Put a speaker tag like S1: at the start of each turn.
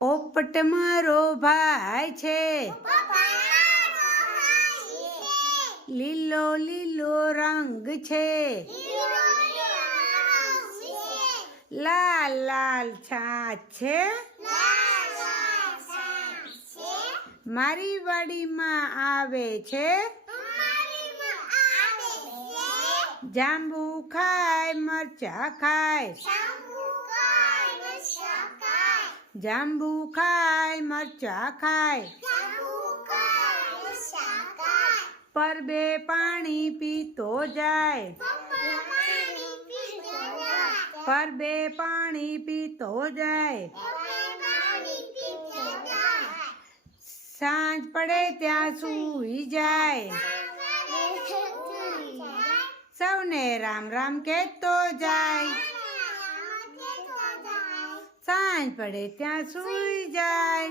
S1: પોપટ મારો ભાઈ છે. લીલો લીલો રંગ છે. લાલ લાલ છાછ છે. મારી વાડીમાં આવે છે. જાંબુ ખાય, મરચા ખાય. જાંબુ ખાય મરચા ખાય. પરબે પાણી પીતો જાય. પરબે પાણી પીતો જાય. સાંજ પડે ત્યાં સૂઈ જાય. સૌને રામ રામ કહેતો જાય. સાંજ પડે ત્યાં સુઈ જાય.